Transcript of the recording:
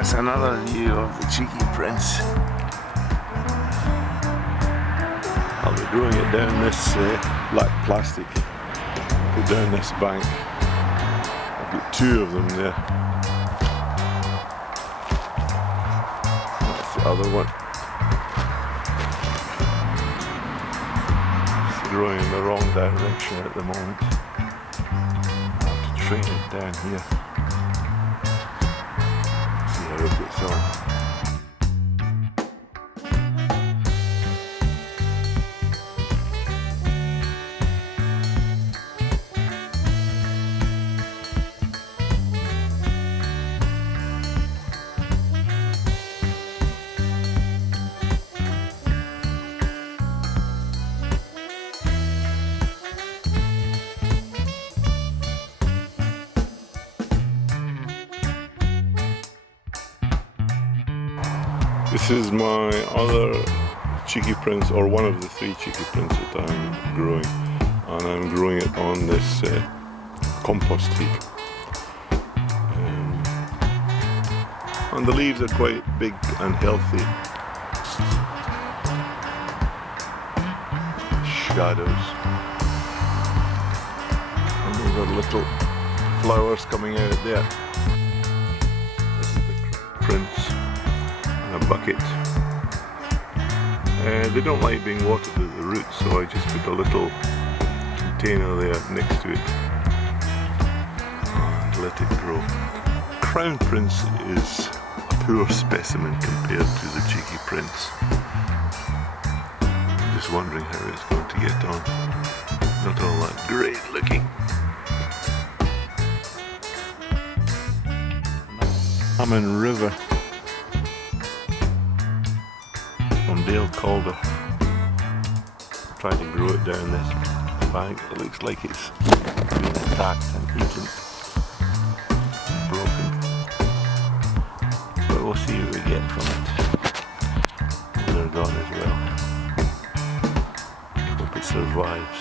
That's another view of the cheeky prince. I'll be growing it down this black plastic. Go down this bank. I've got two of them there. That's the other one. It's growing in the wrong direction at the moment. I have to train it down here. See how it gets on. This is my other cheeky prince, or one of the three cheeky prints that I'm growing, and I'm growing it on this compost heap. And the leaves are quite big and healthy. Shadows. And those are little flowers coming out there. This is the prince. A bucket. They don't like being watered at the roots, so I just put a little container there next to it and let it grow. Crown Prince is a poor specimen compared to the cheeky prince. I'm just wondering how it's going to get on. Not all that great looking. Salmon River from Dale Calder. Trying to grow it down this bank. It looks like it's been attacked and eaten, broken. But we'll see what we get from it. They're gone as well. Hope it survives.